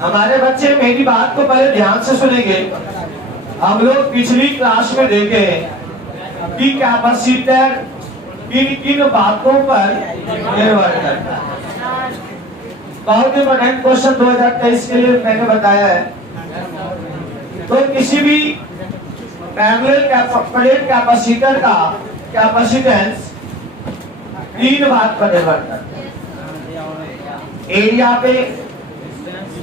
हमारे बच्चे मेरी बात को पहले ध्यान से सुनेंगे। हम लोग पिछली क्लास में देखे कि कैपेसिटर किन किन बातों पर निर्भर करता है। बहुत इंपॉर्टेंट क्वेश्चन 2023 के लिए मैंने बताया है। तो किसी भी पैरेलल कैपेसिटर का कैपेसिटेंस तीन बात पर निर्भर करता है। एरिया पे,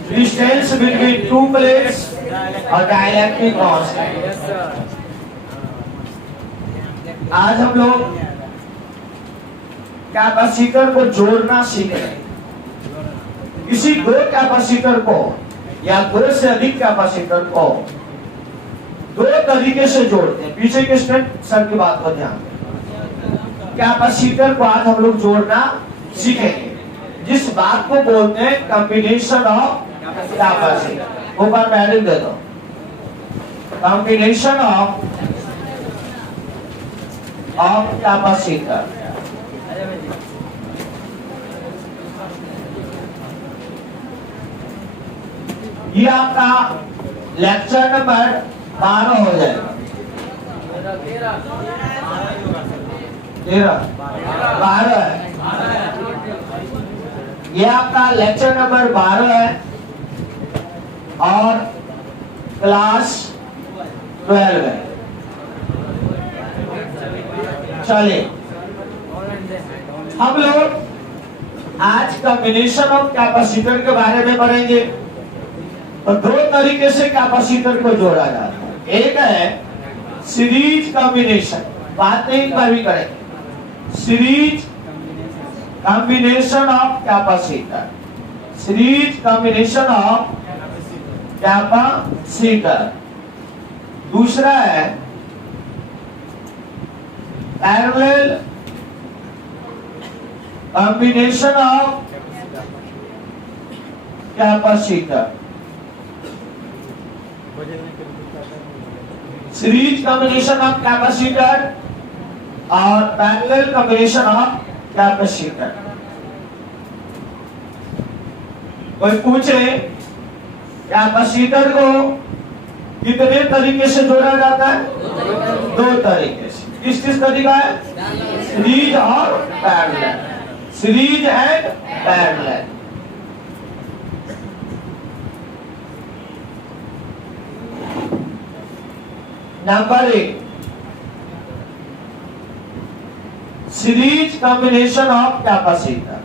डिस्टेंस बिटवीन टू प्लेट्स और डाइलेक्ट्रिक कांस्टेंट। आज हम लोग कैपेसिटर को जोड़ना सीख रहे हैं। किसी दो कैपेसिटर को या दो से अधिक कैपेसिटर को दो तरीके से जोड़ते हैं। पीछे के स्टूडेंट सर की बात को ध्यान दें। कैपेसिटर को आज हम लोग जोड़ना सीखेंगे, जिस बात को बोलते हैं कॉम्बिनेशन ऑफ कैपेसिटर। ऊपर वैल्यू दे दो, कॉम्बिनेशन ऑफ कैपेसिटर। ये आपका लेक्चर नंबर 12 हो जाएगा। 12 है। ये आपका लेक्चर नंबर 12 है और क्लास 12 है। चलिए हम लोग आज कॉम्बिनेशन ऑफ कैपेसिटर के बारे में पढ़ेंगे। तो दो तरीके से कैपेसिटर को जोड़ा जाता है। एक है सीरीज कॉम्बिनेशन, बात नहीं पर भी करेंगे। Series combination of capacitor, series combination of capacitor. दूसरा है parallel combination of capacitor. Series combination of capacitor और पैरेलल कॉम्बिनेशन ऑफ कैपेसिटर। कोई पूछे कैपेसिटर को कितने तरीके से जोड़ा जाता है? दो तरीके से। किस किस तरीका है? सीरीज और parallel. Series and parallel. Number 1, series combination of capacitor.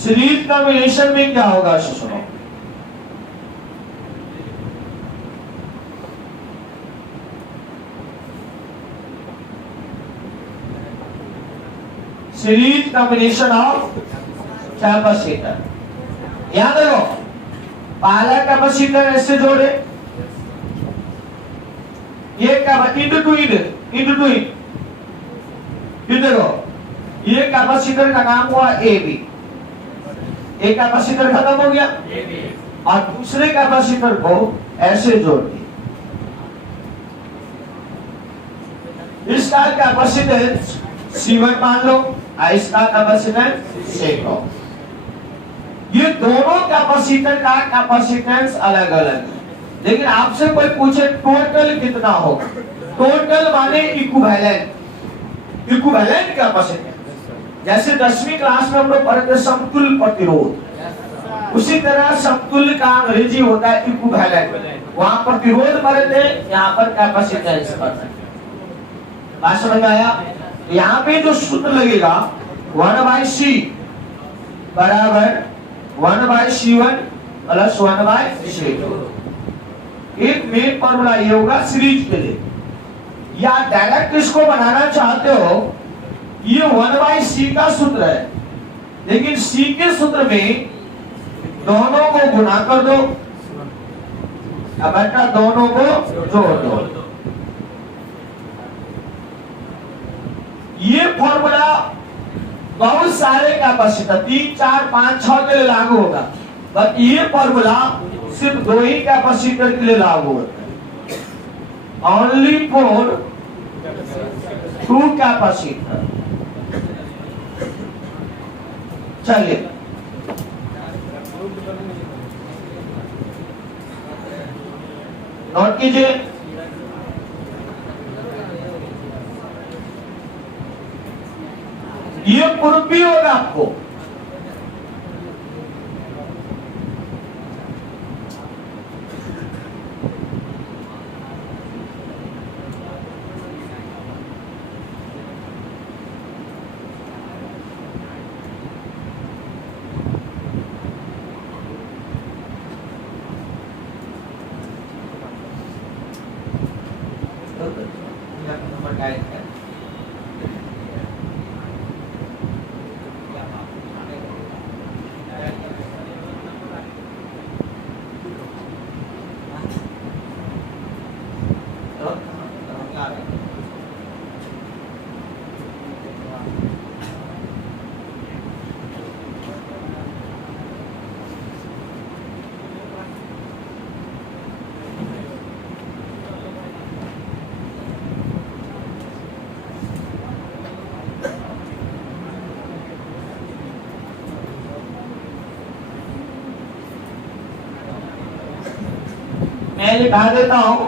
Series combination में क्या होगा सुनो। Series combination of capacitor. याद रखो, पहला कैपेसिटर ऐसे जोड़े, ये इंटू टू ये देखो, ये कैपेसिटर का नाम हुआ ए बी। एक कैपेसिटर खत्म हो गया और दूसरे कैपेसिटर को ऐसे जोड़ दिया। इसका कैपेसिटेंस C1 मान लो, इसका कैपेसिटेंस C2। ये दोनों कैपेसिटर का कैपेसिटेंस अलग अलग है, लेकिन आपसे कोई पूछे टोटल कितना होगा, टोटल माने इक्विवेलेंट। इक्विवेलेंट कैपेसिटेंस जैसे 10वीं क्लास में हम लोग पढ़े थे समतुल्य प्रतिरोध, उसी तरह समतुल्य का अंग्रेजी होता है इक्विवेलेंट। वहां प्रतिरोध पढ़े थे, यहाँ पर कैपेसिटेंस पढ़ते हैं। बात समझ में आया? यहाँ पे जो सूत्र लगेगा 1/C बराबर 1/C1 प्लस 1/C2। एक मेन फॉर्मूला ये होगा सीरीज के लिए। या डायरेक्ट इसको बनाना चाहते हो, ये 1/C का सूत्र है, लेकिन C के सूत्र में दोनों को गुणा कर दो, बेटा दोनों को जोड़ दो। ये फॉर्मूला बहुत सारे कैपेसिटर 3, 4, 5, 6 के लिए लागू होगा, बट ये फॉर्मूला सिर्फ 2 ही कैपेसिटर के लिए लागू होता है। Only for 2 capacitor. चलिए नोट कीजिए। ये प्रूफ भी होगा आपको। मैं लिखा देता हूं,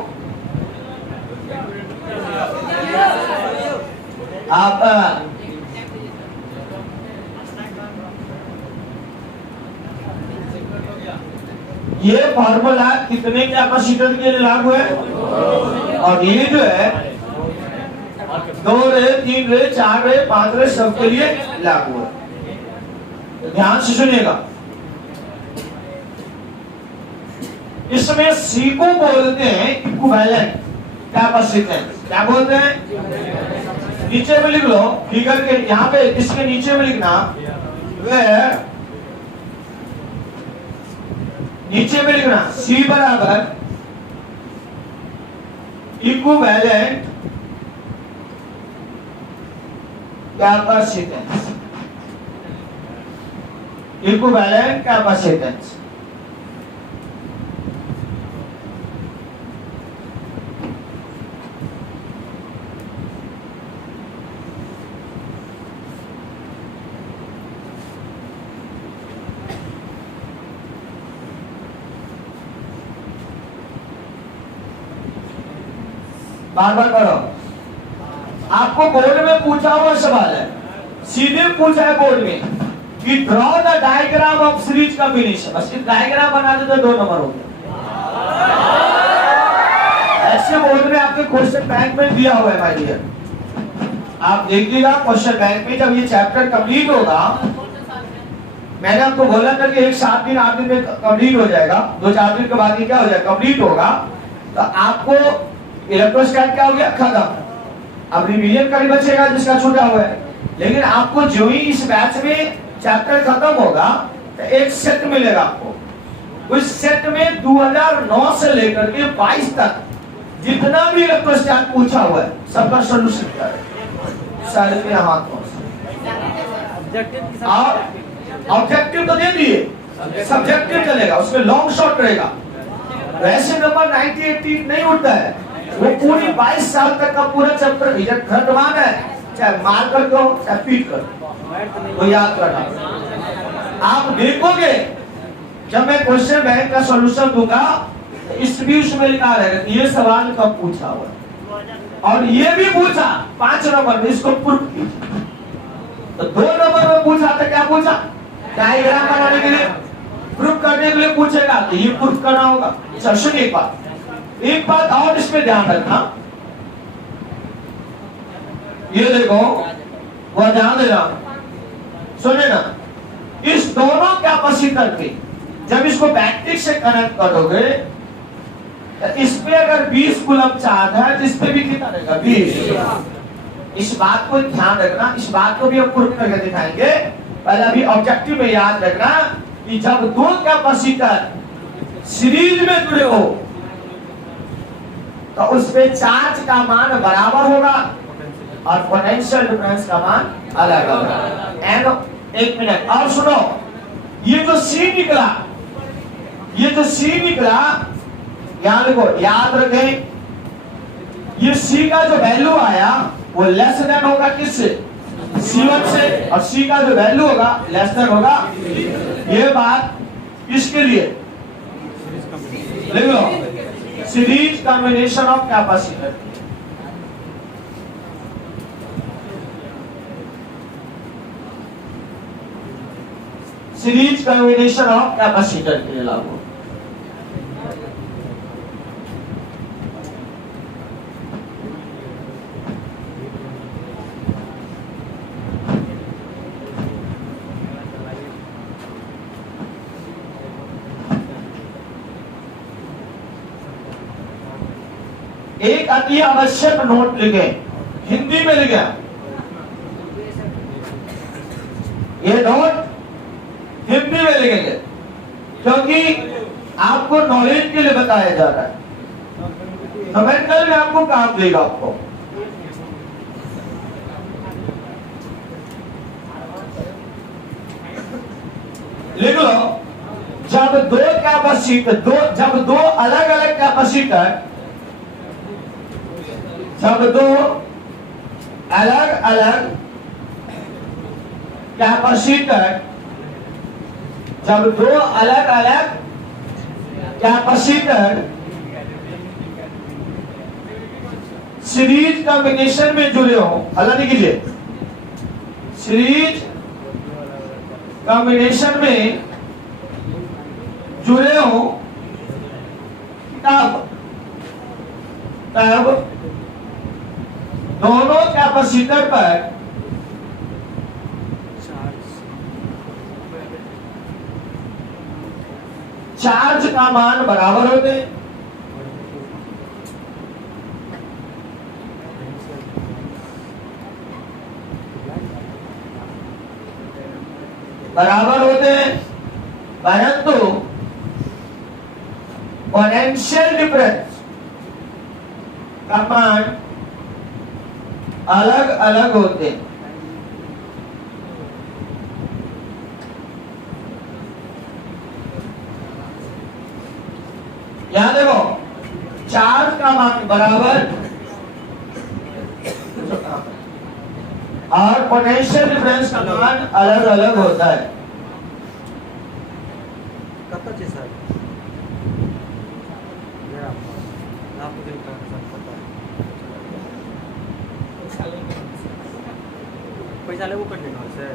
आप ये फॉर्मूला कितने कैपेसिटर के लिए लागू है, और ये जो है 2 रे 3 रे 4 रे 5 रे सबके लिए लागू है। तो ध्यान से सुनिएगा, इसमें सी को बोलते हैं इक्विवेलेंट कैपेसिटेंस। क्या बोलते हैं? नीचे में लिख लो फिगर के, यहां पे इसके नीचे में लिखना वेयर, नीचे में लिखना सी बराबर इक्विवेलेंट कैपेसिटेंस। इक्विवेलेंट कैपेसिटेंस बार बार करो। आपको बोर्ड में पूछा हुआ सवाल है, सीधे पूछा है बोर्ड में कि draw the diagram of series combination. बस डायग्राम बना दे तो 2 नंबर हो गया। ऐसे बोर्ड में आपके क्वेश्चन बैंक में दिया हुआ है माय डियर, आप देखिएगा क्वेश्चन बैंक में। जब ये चैप्टर कंप्लीट होगा, मैंने आपको बोला था कि 7 दिन 8 दिन में कंप्लीट हो जाएगा, 2-4 दिन के बाद ये क्या हो जाएगा, कंप्लीट होगा। तो आपको इलेक्ट्रोस्टैट क्या हो गया, खत्म। अब रिवीजन का भी बचेगा जिसका छूटा हुआ है, लेकिन आपको जो ही इस बैच में चैप्टर खत्म होगा तो एक सेट मिलेगा आपको। उस सेट में 2009 से लेकर के 22 तक जितना भी इलेक्ट्रोस्टैट पूछा हुआ है सबका सोल्यूशन क्या है, सारे मेरे हाथ में। ऑब्जेक्टिव तो दे दिए, सब्जेक्टिव चलेगा, उसमें लॉन्ग शॉर्ट रहेगा। वैसे नंबर 90-80 नहीं उठता है, वो पूरी 22 साल तक का पूरा चैप्टर रिजल्ट खत्म है, चाहे मार कर दो चाहे पीट कर दो, वो याद रखना। आप देखोगे जब मैं क्वेश्चन बैंक का सॉल्यूशन दूंगा, इस भी उसमें लिखा रहेगा कि ये सवाल कब पूछा हुआ, और ये भी पूछा 5 नंबर में, इसको प्रूफ कीजिए। तो 2 नंबर में पूछा था, क्या पूछा, डायग्राम बनाने के लिए, प्रूफ करने के लिए पूछेगा, तो ये प्रूफ करना होगा। सुनिए एक बात और इसमें ध्यान रखना, ये देखो वह ध्यान देना, सुने ना, इस दोनों कैपेसिटर के जब इसको बैटरी से कनेक्ट करोगे तो इसमें अगर 20 कूलम चार्ज है तो इस पे भी कितना रहेगा, 20। इस बात को ध्यान रखना, इस बात को भी हम प्रूफ करके दिखाएंगे। पहले अभी ऑब्जेक्टिव में याद रखना कि जब 2 कैपेसिटर सीरीज में जुड़े हो तो उसमें चार्ज का मान बराबर होगा और पोटेंशियल डिफरेंस का मान अलग होगा। एंड एक मिनट और सुनो, ये जो सी निकला, ये जो सी निकला, यहां देखो, याद रखें, ये सी का जो वैल्यू आया वो लेस देन होगा किससे, C1 से। और C का जो वैल्यू होगा लेस देन होगा। ये बात किसके लिए लिख लो, series combination of capacitor. Series combination of capacitor के लिए लागू। एक अति आवश्यक नोट लिखे, हिंदी में लिखे। ये नोट हिंदी में लिखेंगे क्योंकि आपको नॉलेज के लिए बताया जा रहा है। कमेंटर में आपको काम देगा आपको। लिख लो, जब दो अलग अलग कैपेसिटर, जब दो अलग अलग कैपेसिटर, जब दो अलग अलग कैपेसिटर सीरीज कॉम्बिनेशन में जुड़े हो, अलग नहीं कीजिए, सीरीज कॉम्बिनेशन में जुड़े हो, तब दोनों कैपेसिटर पर चार्ज का मान बराबर होते हैं। बराबर होते हैं, परंतु पोटेंशियल डिफरेंस का मान अलग अलग होते हैं। यहां देखो, चार्ज का मान बराबर और पोटेंशियल डिफरेंस का मान अलग अलग होता है। पैसा लेबो कर देना से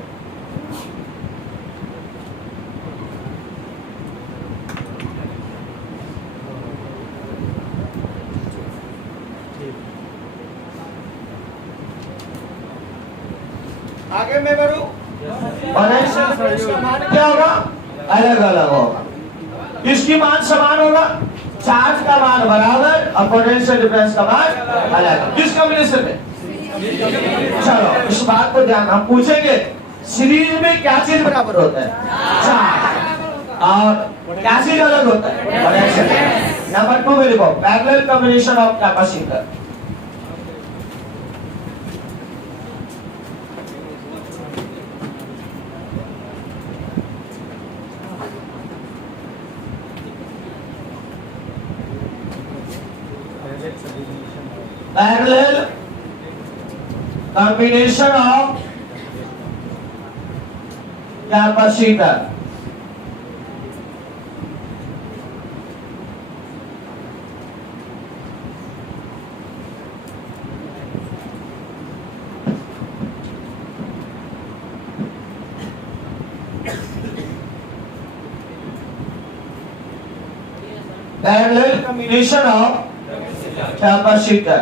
आगे मैं करूं, पोटेंशियल डिफरेंस का मान क्या होगा, अलग अलग होगा। किसकी मान समान होगा, चार्ज का मान बराबर और पोटेंशियल डिफरेंस का मान अलग। किस कॉम्बिनेशन में, चलो इस बात को ध्यान, हम पूछेंगे सीरीज में क्या चीज बराबर होता है, चार्ज, और क्या चीज अलग होता है, पोटेंशियल। नंबर 2 में लिखो, parallel combination of capacitor. Parallel combination of capacitor। Parallel combination of capacitor।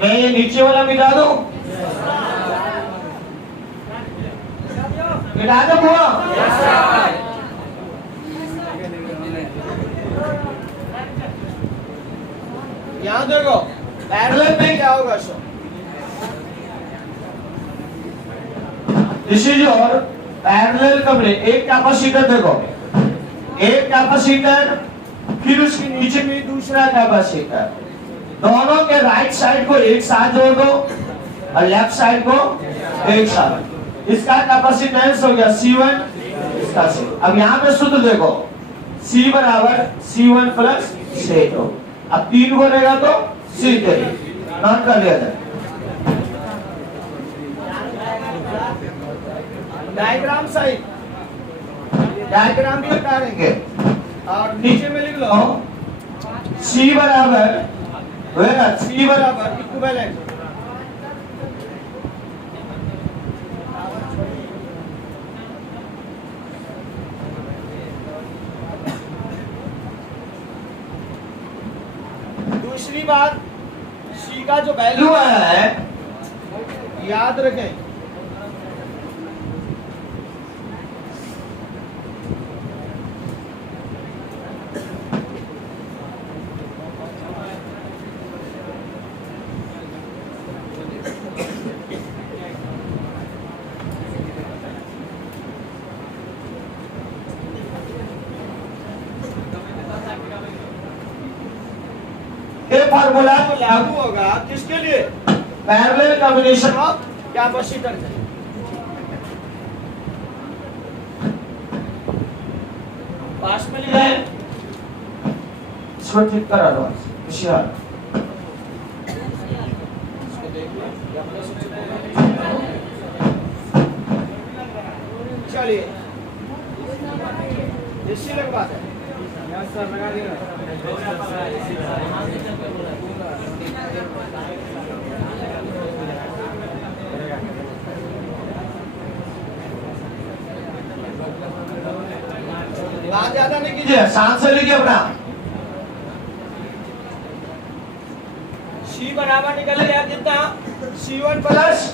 मैं ये नीचे वाला मिटा दूं, मिटा दो पूरा। यहाँ देखो, पैरेलल में क्या होगा, so this is your parallel combination. एक कैपेसिटर देखो, एक कैपेसिटर, फिर उसके नीचे में दूसरा कैपेसिटर, दोनों के राइट साइड को एक साथ जोड़ दो और लेफ्ट साइड को एक साथ। इसका कैपेसिटेंस हो गया C1, इसका C। अब यहाँ पे सूत्र देखो, C बराबर C1 प्लस C2। अब 3 बोलेगा तो सी के लिए नोट कर लिया जाए। डायग्राम सही, डायग्राम भी उतारेंगे और नीचे में लिख लो सी बराबर इक्विवेलेंट दूसरी बात सी का जो वैल्यू आया है याद रखें ये फार्मूला तो लागू होगा किसके लिए पैरेलल कॉम्बिनेशन ऑफ कैपेसिटर के लिए। पास में लिखा है इसको ठीक करा लो होशियार इसको देख लो चलिए इसी लग बात है सर लगा दिया बात ज्यादा नहीं कीजिए शांत से लिखिए अपना C बराबर निकल गया कितना C1 प्लस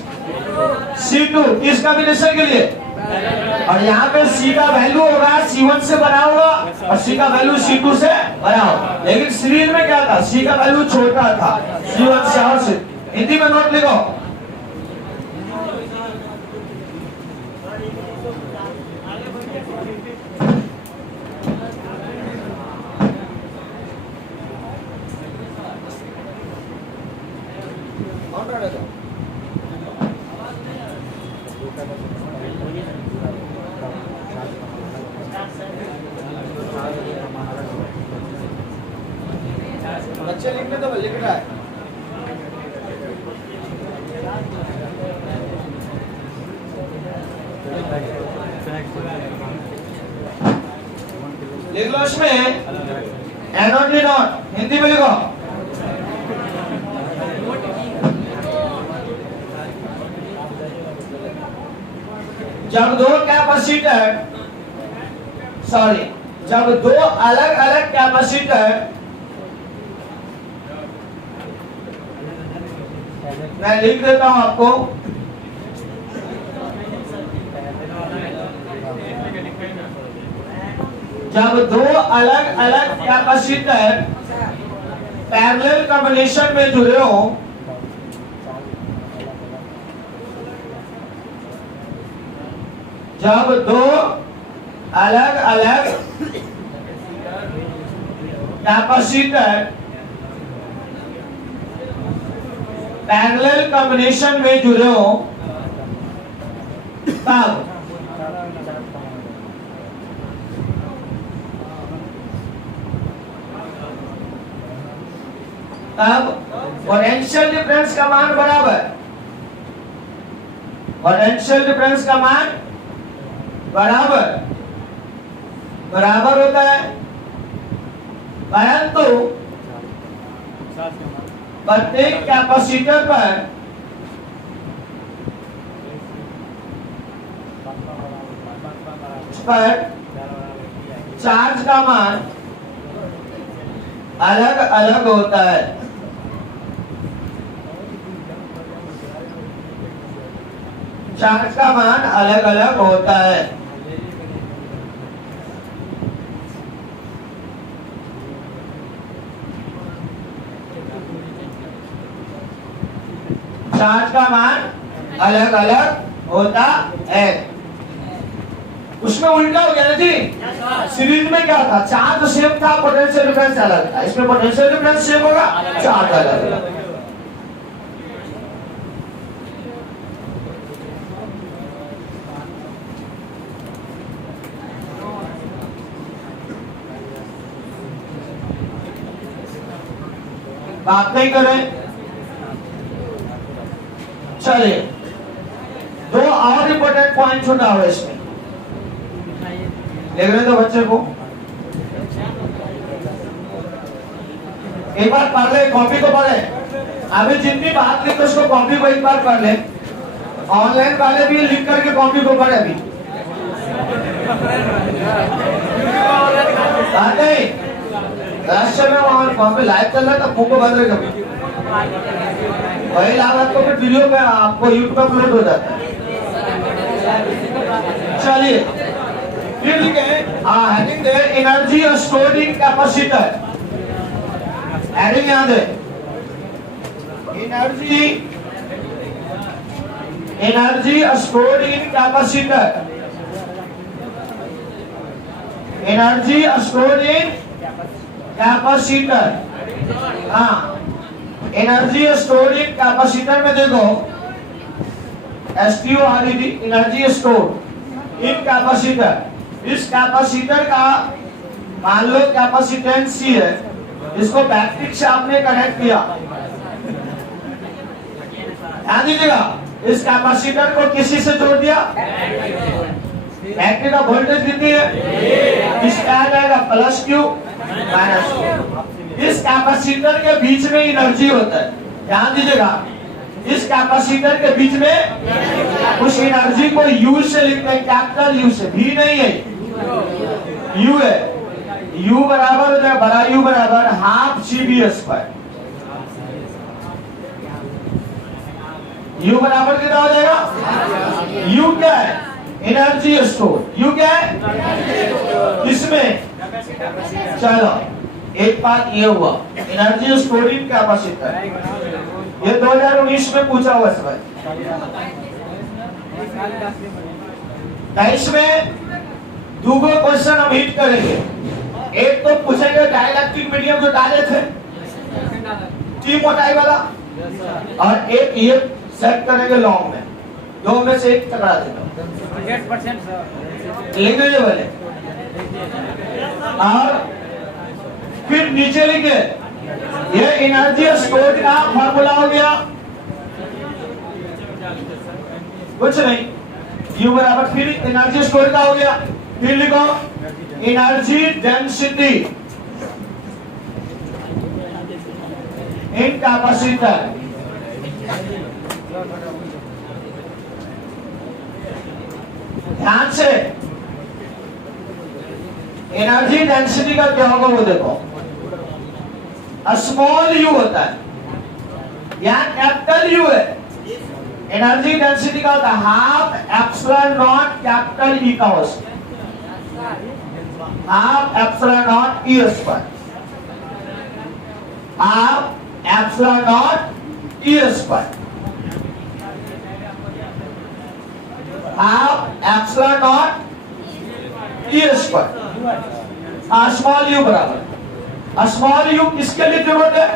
C2 किस कॉम्बिनेशन के लिए और यहाँ पे C का वैल्यू होगा C1 से बड़ा होगा और C का वैल्यू C2 से बड़ा होगा लेकिन सीरीज में क्या था C का वैल्यू छोटा था C1 से और से हिंदी में नोट लिखो बच्चे लिखने तो लिख रहा है लिख लो इसमें एनोड नोट हिंदी में लिखो जब दो कैपेसिटर जब दो अलग अलग कैपेसिटर मैं लिख देता हूं आपको जब दो अलग अलग कैपेसिटर पैरेलल कॉम्बिनेशन में जुड़े हो जब दो अलग अलग कैपेसिटर पैरेलल कॉम्बिनेशन में जुड़े हो तब पोटेंशियल डिफरेंस का मान बराबर पोटेंशियल डिफरेंस का मान बराबर होता है परंतु प्रत्येक कैपेसिटर पर चार्ज का मान अलग अलग होता है चार्ज का मान अलग अलग होता है चार्ज का मान अलग अलग होता है उसमें उल्टा हो गया ना जी सीरीज में क्या था चार्ज सेम था पोटेंशियल डिफरेंस अलग था इसमें पोटेंशियल डिफरेंस सेम होगा चार्ज अलग बात नहीं करें। चलिए, दो और इंपॉर्टेंट पॉइंट छूटा हुआ इसमें, लिख रहे तो बच्चे को एक बार पढ़ ले, कॉपी को पढ़े। अभी जितनी बात लिखी उसको कॉपी को एक बार पढ़ ले। ऑनलाइन वाले भी लिख करके कॉपी को पढ़े। अभी नहीं राष्ट्र में वहां कॉपी लाइव चल रहा है, तो को बंद रहे कभी वही लाभ आपको फिर वीडियो पे आपको यूट्यूब पे अपलोड हो जाता है। चलिए फिर लिखे heading they energy stored in capacitor. Heading याद है, energy stored in capacitor. Energy stored in capacitor. हाँ, एनर्जी स्टोर्ड इन कैपेसिटर में देखो STORED, energy stored in capacitor. इस कैपेसिटर का मान लो कैपेसिटेंस C है, इसको बैटरी से आपने कनेक्ट किया। ध्यान दीजिएगा, इस कैपेसिटर को किसी से जोड़ दिया, बैटरी का वोल्टेज कितनी है, इसका आ जाएगा प्लस Q माइनस Q। इस कैपेसिटर के बीच में एनर्जी होता है। ध्यान दीजिएगा, इस कैपेसिटर के बीच में उस एनर्जी को U से लिखते हैं, कैपिटल U से, V नहीं है, U है। U बराबर हो जाएगा, बड़ा U बराबर हाफ CB²। U बराबर कितना हो जाएगा, U क्या है, एनर्जी स्टोर। U क्या है इसमें। चलो एक बात ये हुआ, एनर्जी स्टोरिंग कैपेसिटर, ये 2019 में पूछा हुआ सवाल। इसमें दो क्वेश्चन हम हिट करेंगे। एक तो पूछेंगे डाइलेक्ट्रिक मीडियम जो डाले थे टी मोटाई वाला, और एक ये सेट करेंगे लॉन्ग में। दो में से एक टकरा देगा, लिख लीजिए पहले। और फिर नीचे लिखे, ये एनर्जी स्टोर का फॉर्मूला हो गया, कुछ नहीं, U बराबर फिर एनर्जी स्टोर का हो गया। फिर लिखो एनर्जी डेंसिटी इन कैपेसिटर। ध्यान से, एनर्जी डेंसिटी का क्या होगा वो देखो, स्मॉल U होता है, यहाँ कैपिटल U है। एनर्जी डेंसिटी का होता है half epsilon not capital E का हो, half epsilon not E², half epsilon not E², half epsilon not E²। Small U बराबर, स्मॉल U किसके लिए जरूरत है,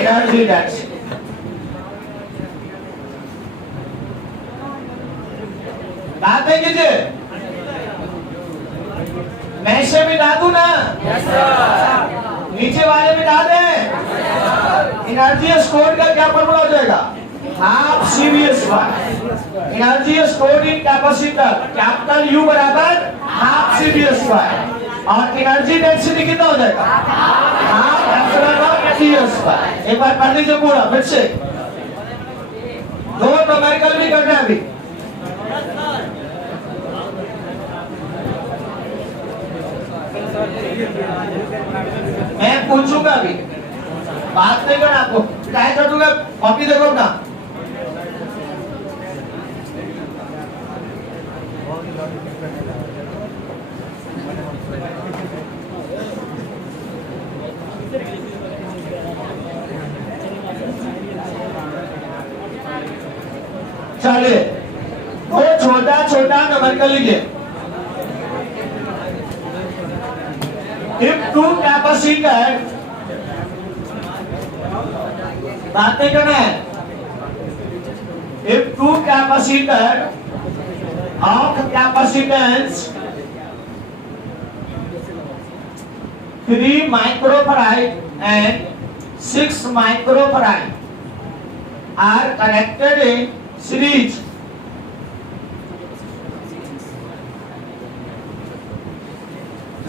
एनर्जी डेंसिटी। बातें कीजिए, मैं इसे मिटा दूं ना, नीचे वाले मिटा दें। एनर्जी स्टोर का क्या फॉर्मूला हो जाएगा, half CB²। Energy stored in capacitor, capital U बराबर हाफ CB²। और एनर्जी डेंसिटी कितना हो जाएगा, हाफ एप्सिलॉन नॉट E²। एक बार पढ़ लीजिए पूरा फिर से, दो न्यूमेरिकल भी करना है अभी। मैं पूछूंगा अभी, बात नहीं करना आपको, क्या कर दूंगा, कॉपी देखो ना। चलिए वो छोटा छोटा नंबर का लीजिए। If two capacitor, बात नहीं करना है, if two capacitor of capacitance 3 microfarad and 6 microfarad are connected in series.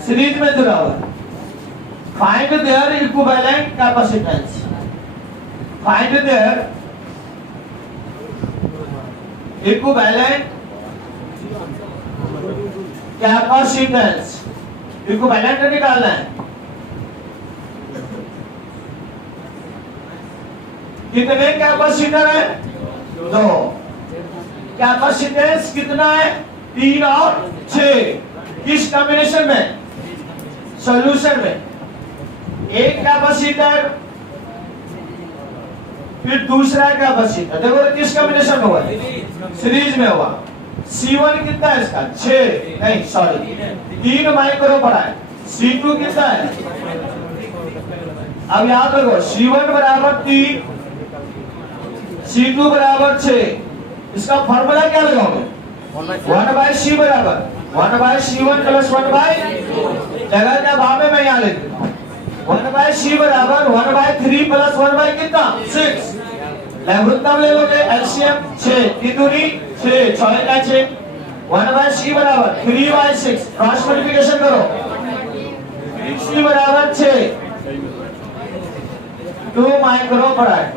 Series में जुड़ा हुआ। Find their equivalent capacitance. Find their equivalent capacitance. Equivalent निकालना है। कितने कैपेसिटर है? 2। कैपेसिटेंस कितना है? 3 और 6। किस कॉम्बिनेशन में? सॉल्यूशन में। एक कैपेसिटर फिर दूसरा कैपेसिटर, देखो किस कॉम्बिनेशन में हुआ? सीरीज में हुआ। C1 कितना है इसका? 6 नहीं सॉरी 3 माइक्रोफैराड। C2 कितना है? अब याद रखो C1 बराबर 3, C2 बराबर 6। इसका फॉर्मूला क्या लगाओगे? 1/C बराबर 1/C1 प्लस 1/, जगह क्या भाव में मैं यहाँ लिख देता हूँ। 1/C बराबर 1/3 प्लस 1/ कितना? 6। लघुत्तम ले लोगे एलसीएम 6 3 दूनी 6 6 का 6। 1/C बराबर 3/6 क्रॉस मल्टीप्लिकेशन करो। 3C बराबर 6 2 माइक्रोफैराड।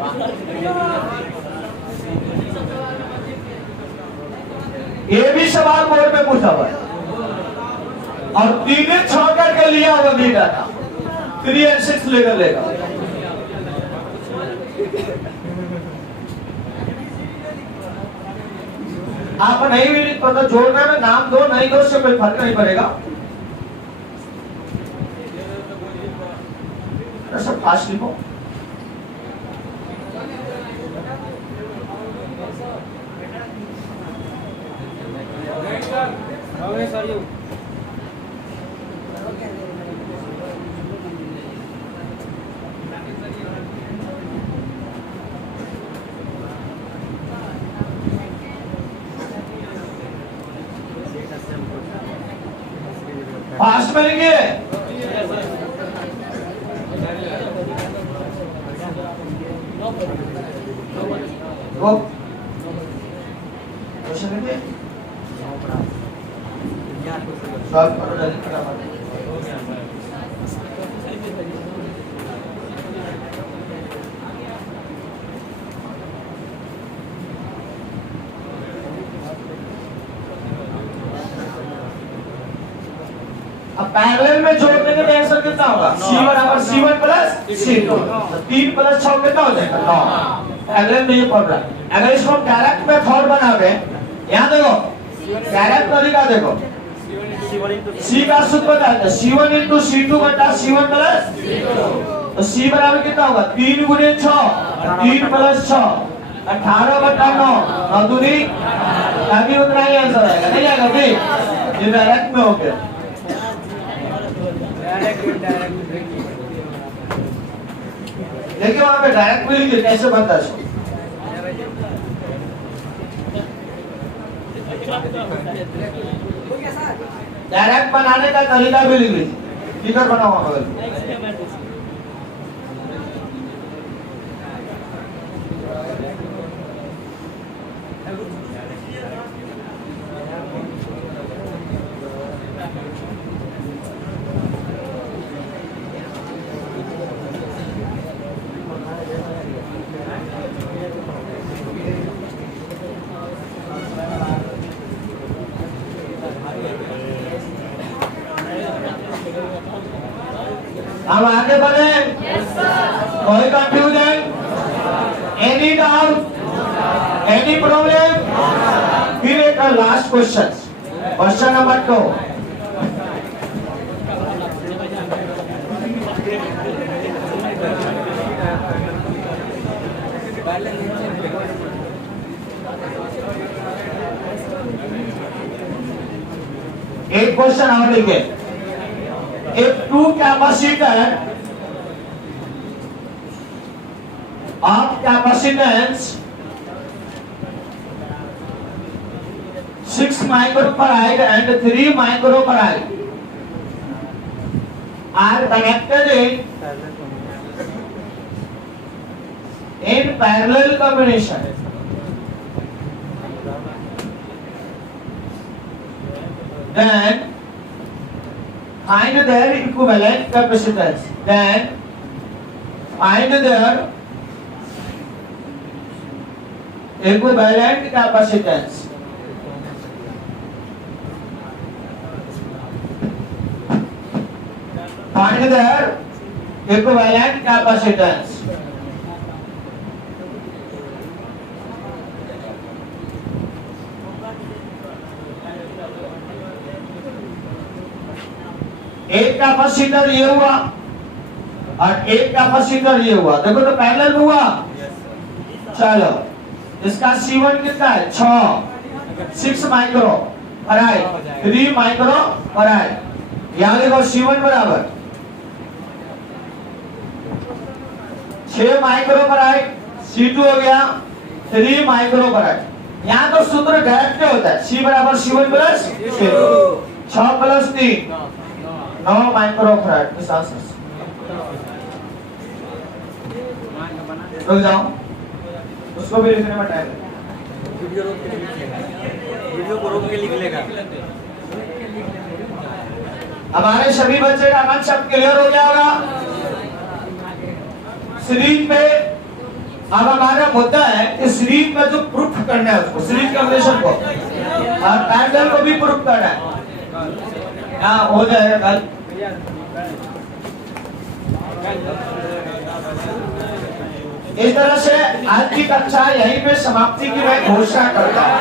ये भी सवाल बोर्ड में पूछा हुआ है और 3 6 करके लिया हुआ भी डाटा 3 और 6 लेकर लेगा। आप नहीं भी पता जोड़ना में नाम दो नहीं दो उससे कोई फर्क नहीं पड़ेगा। सब फास्ट लिखो। फास्ट में लिखिए। वो क्वेश्चन लिखिए। सॉल्व करो जल्दी फटाफट। अब पैरेलल में जोड़ने के आंसर कितना होगा? C बराबर C1 प्लस C2। 3 प्लस 6 कितना हो जाएगा? 9। पैरेलल में ये पढ़ रहा है। अगर इसको डायरेक्ट मेथड बनावे, यहाँ देखो डायरेक्ट तरीका देखो। C का सूत्र बता दो C1 into C2 बटा C1 प्लस तो C बराबर कितना होगा? 3 गुणे 6 3 प्लस 6 18 बटा 9 9 दूनी अभी उतना ही आंसर आएगा। नहीं आएगा भी ये डायरेक्ट में हो गया। देखिए वहां पे डायरेक्ट में लिखिए कैसे बनता है। डायरेक्ट बनाने का तरीका भी लिख लीजिए। फिगर बना हुआ बगल में। हम आगे बढ़े। कोई confusion? Any doubt? Any problem? फिर एक लास्ट क्वेश्चन, क्वेश्चन नंबर 2। एक क्वेश्चन और लिखे। If two capacitor of capacitance 6 microfarad and 3 microfarad are connected in in parallel combination. Then find their equivalent capacitance. Then find their equivalent capacitance. Find their equivalent capacitance. एक capacitor ये हुआ और एक capacitor ये हुआ, देखो तो पैरेलल हुआ। चलो इसका C1 कितना है 6 माइक्रो फराड, 3 माइक्रो फराड। यहां देखो C1 बराबर 6 माइक्रो फराड, C2 हो गया 3 माइक्रो फराड। यहां तो सूत्र डायरेक्ट होता है C बराबर C1 plus 6 plus 3 9 micro farad के साथ रुक जाओ, उसको भी लिखने में टाइम वीडियो को रोक के लिख लेगा। हमारे सभी बच्चे का कॉन्सेप्ट क्लियर हो गया होगा। सीरीज पे अब हमारा मुद्दा है कि सीरीज में जो प्रूफ करना है उसको, सीरीज कॉम्बिनेशन को और पैरेलल को भी प्रूफ करना है। हाँ हो जाएगा कल। इस तरह से आज की कक्षा यहीं पे समाप्ति की मैं घोषणा करता हूँ।